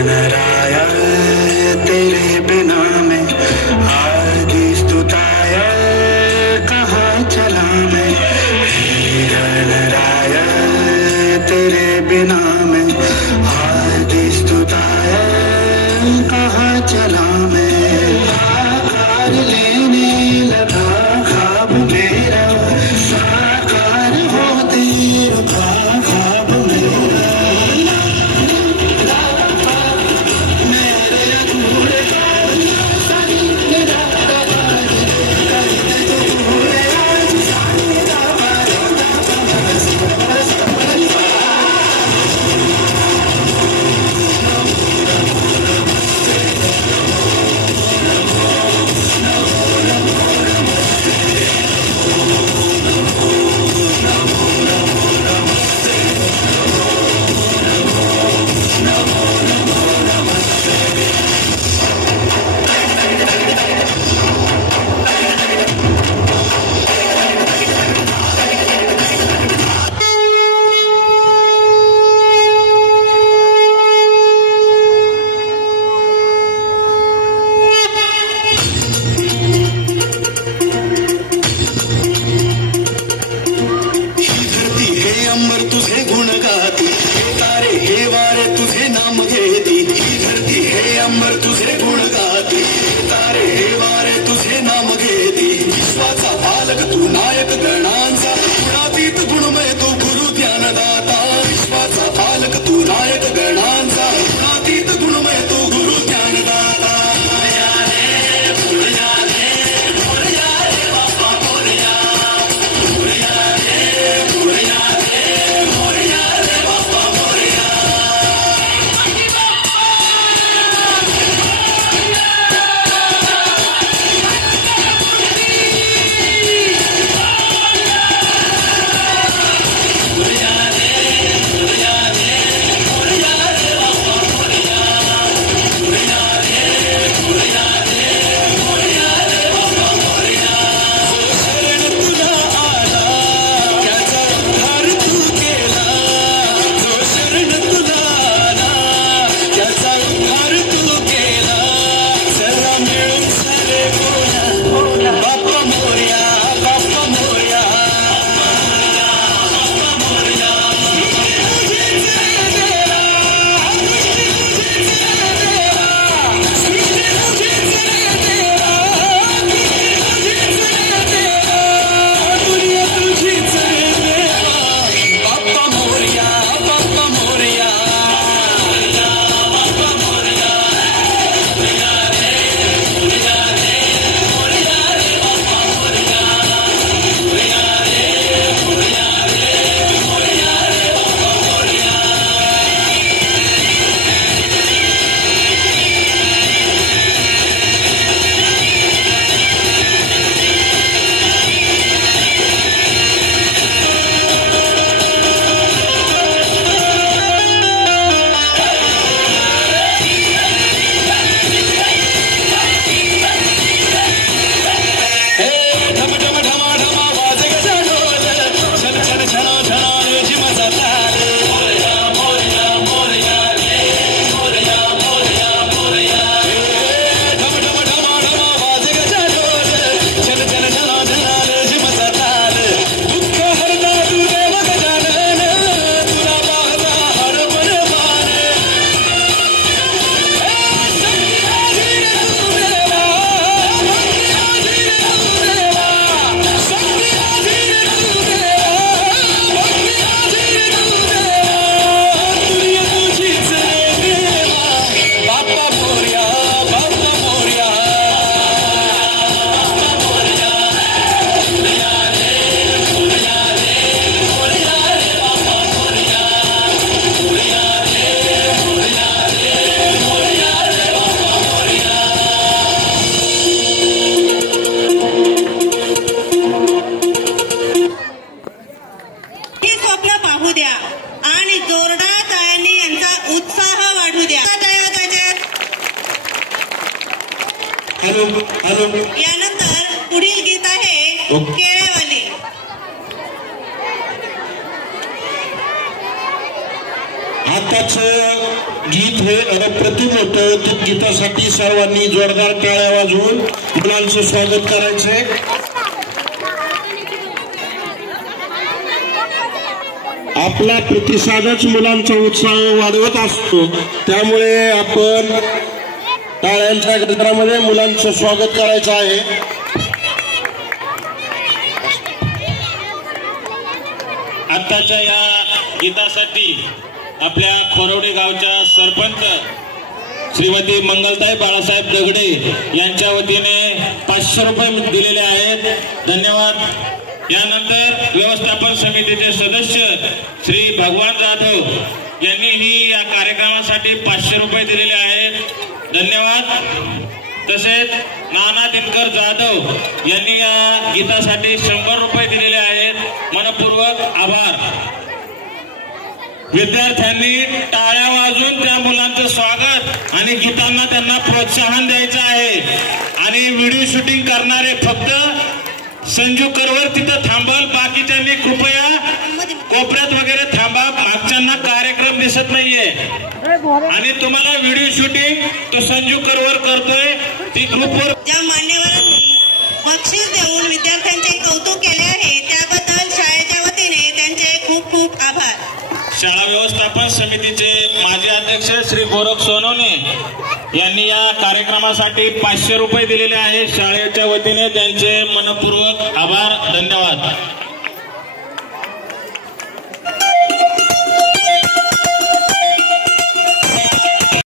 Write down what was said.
रणराय तेरे बिना मैं आदि स्तुताय कहाँ चला मैं। रणराय तेरे बिना मैं आदि स्तुताय कहाँ चला मैं। आकार लेने लगा ख्वाब मेरा साकार होते रुका ख्वाब मेरा। यानंतर पुढील गीत आहे केळेवाली। आताच गीत हे अप्रतिम होतं. त्या गीतासाठी सर्वांनी जोरदार टाळ्या वाजवून मुलांचं स्वागत करायचंय. आपला प्रतिसादच मुलांचा उत्साह वाढवत असतो. त्यामुळे आपण टाळ्यांच्या गजरामध्ये मुलांचं स्वागत करायचं आहे. आत्ताच्या या गीतासाठी आपल्या खोरवडे गावच्या सरपंच श्रीमती मंगलताई बाळासाहेब दगडे यांच्या वतीने 500 रुपये दिलेले आहेत. धन्यवाद. यानंतर व्यवस्थापन समितीचे सदस्य श्री भगवान जाधव यांनीही या कार्यक्रमासाठी 500 रुपये दिलेले आहेत. धन्यवाद. तसेच नाना दिनकर जाधव यांनी या गीतासाठी 100 रुपये दिलेले आहेत. मनपूर्वक आभार. विद्यार्थ्यांनी टाळ्या वाजवून त्या मुलांचं स्वागत आणि गीतांना त्यांना प्रोत्साहन द्यायचं आहे. आणि व्हिडिओ शूटिंग करणारे फक्त संजू करवर तिथं थांबाल. बाकीच्यांनी कृपया कोपऱ्यात वगैरे थांबा. मागच्यांना कार्यक्रम दिसत नाहीये. आणि तुम्हाला व्हिडिओ शूटिंग तो संजू करवर करतोय. ती ग्रुपवर ज्या मान्यवरांनी बक्षीस देऊन विद्यार्थ्यांचे कौतुक केले आहे त्याबद्दल शाळेच्या वतीने त्यांचे खूप खूप आभार. शाळा व्यवस्थापन समितीचे माजी अध्यक्ष श्री गोरख सोनवणे यांनी या कार्यक्रमासाठी 500 रुपये दिलेले आहेत. शाळेच्या वतीने त्यांचे मनपूर्वक आभार. धन्यवाद.